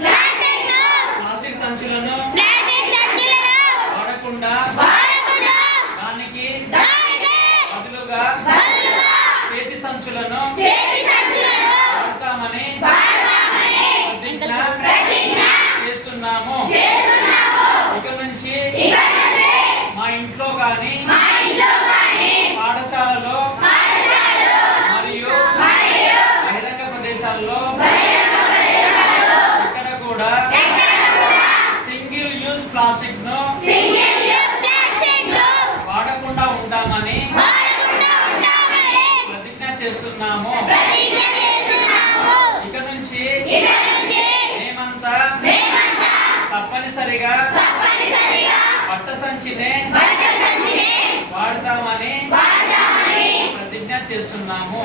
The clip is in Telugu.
ప్లాస్టిక్ సంచులను వాడకుండా దానికి బదులుగా చేతి సంచులను వాడతామని ప్రతిజ్ఞ చేస్తున్నాము. ఇక నుంచి మా ఇంట్లో కానీ పాఠశాలలో మరియు బహిరంగ ప్రదేశాల్లో ఇక్కడ కూడా సింగిల్ యూజ్ ప్లాస్టిక్ ను వాడకుండా ఉంటామని ప్రతిజ్ఞ చేస్తున్నాము. ఇక నుంచి మేమంతా తప్పనిసరిగా పట్ట సంచినే వాడతామని ప్రతిజ్ఞ చేస్తున్నాము.